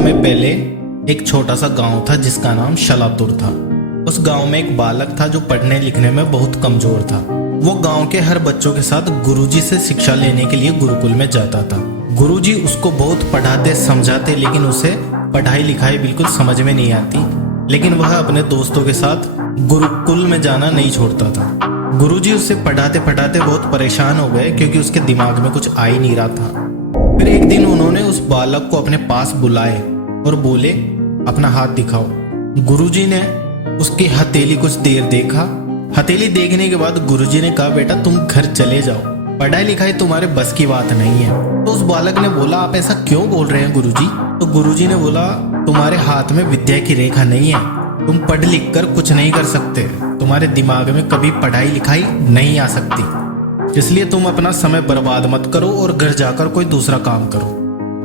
समय पहले एक छोटा सा गांव था जिसका नाम शलातुर था। उस गांव में एक बालक था जो पढ़ने लिखने में बहुत कमजोर था। वो गांव के हर बच्चों के साथ गुरुजी से शिक्षा लेने के लिए गुरुकुल में जाता था। गुरुजी उसको बहुत पढ़ाते समझाते, लेकिन उसे पढ़ाई लिखाई बिल्कुल समझ में नहीं आती। लेकिन वह अपने दोस्तों के साथ गुरुकुल में जाना नहीं छोड़ता था। गुरुजी उससे पढ़ाते पढ़ाते बहुत परेशान हो गए क्योंकि उसके दिमाग में कुछ आ ही नहीं रहा था। फिर एक दिन उन्होंने उस बालक को अपने पास बुलाए और बोले, अपना हाथ दिखाओ। गुरुजी ने उसकी हथेली कुछ देर देखा। हथेली देखने के बाद गुरुजी ने कहा, बेटा तुम घर चले जाओ, पढ़ाई लिखाई तुम्हारे बस की बात नहीं है। तो उस बालक ने बोला, आप ऐसा क्यों बोल रहे हैं गुरुजी? तो गुरुजी ने बोला, तुम्हारे हाथ में विद्या की रेखा नहीं है, तुम पढ़ लिख कर कुछ नहीं कर सकते, तुम्हारे दिमाग में कभी पढ़ाई लिखाई नहीं आ सकती, इसलिए तुम अपना समय बर्बाद मत करो और घर जाकर कोई दूसरा काम करो।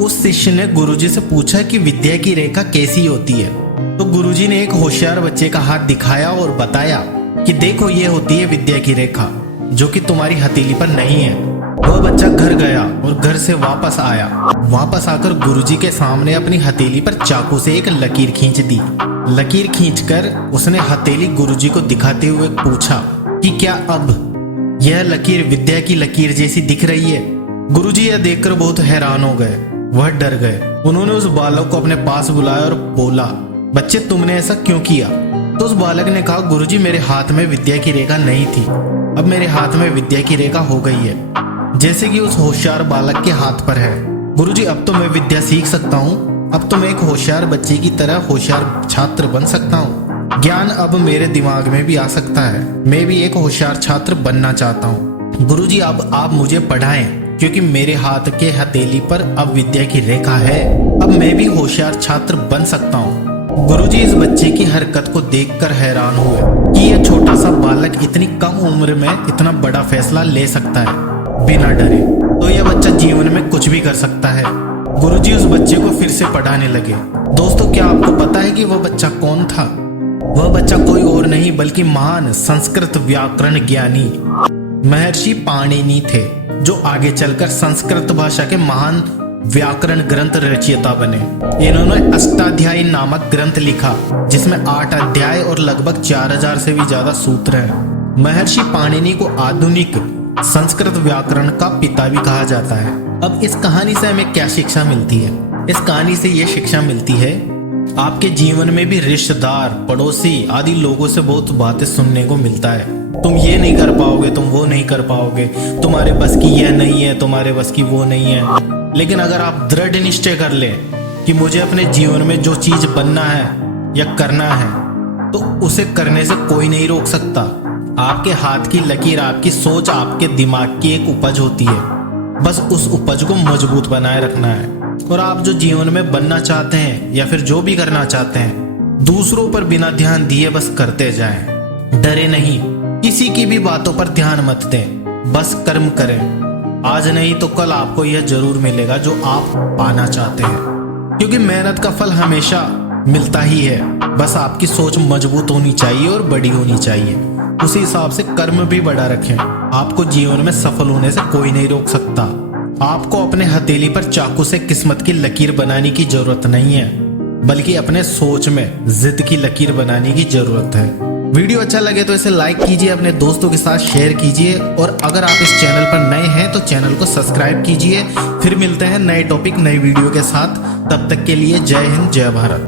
उस शिष्य ने गुरुजी से पूछा कि विद्या की रेखा कैसी होती है। तो गुरुजी ने एक होशियार बच्चे का हाथ दिखाया और बताया कि देखो ये होती है विद्या की रेखा, जो कि तुम्हारी हथेली पर नहीं है। वह बच्चा घर गया और घर से वापस आया। वापस आकर गुरुजी के सामने अपनी हथेली पर चाकू से एक लकीर खींच दी। लकीर खींचकर उसने हथेली गुरुजी को दिखाते हुए पूछा कि क्या अब यह लकीर विद्या की लकीर जैसी दिख रही है? गुरुजी यह देखकर बहुत हैरान हो गए, वह डर गए। उन्होंने उस बालक को अपने पास बुलाया और बोला, बच्चे तुमने ऐसा क्यों किया? तो उस बालक ने कहा, गुरुजी मेरे हाथ में विद्या की रेखा नहीं थी, अब मेरे हाथ में विद्या की रेखा हो गई है, जैसे कि उस होशियार बालक के हाथ पर है। गुरुजी अब तो मैं विद्या सीख सकता हूँ, अब तो मैं एक होशियार बच्चे की तरह होशियार छात्र बन सकता हूँ। ज्ञान अब मेरे दिमाग में भी आ सकता है, मैं भी एक होशियार छात्र बनना चाहता हूँ। गुरुजी अब आप मुझे पढ़ाएं, क्योंकि मेरे हाथ के हथेली पर अब विद्या की रेखा है, अब मैं भी होशियार छात्र बन सकता हूँ। गुरुजी इस बच्चे की हरकत को देखकर हैरान हुए कि यह छोटा सा बालक इतनी कम उम्र में इतना बड़ा फैसला ले सकता है बिना डरे, तो यह बच्चा जीवन में कुछ भी कर सकता है। गुरुजी उस बच्चे को फिर से पढ़ाने लगे। दोस्तों, क्या आपको पता है कि वह बच्चा कौन था? वह बच्चा कोई और नहीं बल्कि महान संस्कृत व्याकरण ज्ञानी महर्षि पाणिनि थे, जो आगे चलकर संस्कृत भाषा के महान व्याकरण ग्रंथ रचयिता बने। इन्होंने अष्टाध्यायी नामक ग्रंथ लिखा, जिसमें 8 अध्याय और लगभग 4000 से भी ज्यादा सूत्र हैं। महर्षि पाणिनि को आधुनिक संस्कृत व्याकरण का पिता भी कहा जाता है। अब इस कहानी से हमें क्या शिक्षा मिलती है? इस कहानी से यह शिक्षा मिलती है, आपके जीवन में भी रिश्तेदार, पड़ोसी आदि लोगों से बहुत बातें सुनने को मिलता है। तुम ये नहीं कर पाओगे, तुम वो नहीं कर पाओगे, तुम्हारे बस की यह नहीं है, तुम्हारे बस की वो नहीं है। लेकिन अगर आप दृढ़ निश्चय कर ले कि मुझे अपने जीवन में जो चीज बनना है या करना है, तो उसे करने से कोई नहीं रोक सकता। आपके हाथ की लकीर, आपकी सोच, आपके दिमाग की एक उपज होती है, बस उस उपज को मजबूत बनाए रखना है। और आप जो जीवन में बनना चाहते हैं या फिर जो भी करना चाहते हैं, दूसरों पर बिना ध्यान दिए बस करते जाएं। डरे नहीं, किसी की भी बातों पर ध्यान मत दें, बस कर्म करें। आज नहीं तो कल आपको यह जरूर मिलेगा जो आप पाना चाहते हैं, क्योंकि मेहनत का फल हमेशा मिलता ही है। बस आपकी सोच मजबूत होनी चाहिए और बड़ी होनी चाहिए, उसी हिसाब से कर्म भी बड़ा रखें। आपको जीवन में सफल होने से कोई नहीं रोक सकता। आपको अपने हथेली पर चाकू से किस्मत की लकीर बनाने की जरूरत नहीं है, बल्कि अपने सोच में जिद की लकीर बनाने की जरूरत है। वीडियो अच्छा लगे तो इसे लाइक कीजिए, अपने दोस्तों के साथ शेयर कीजिए, और अगर आप इस चैनल पर नए हैं तो चैनल को सब्सक्राइब कीजिए। फिर मिलते हैं नए टॉपिक, नई वीडियो के साथ। तब तक के लिए जय हिंद, जय भारत।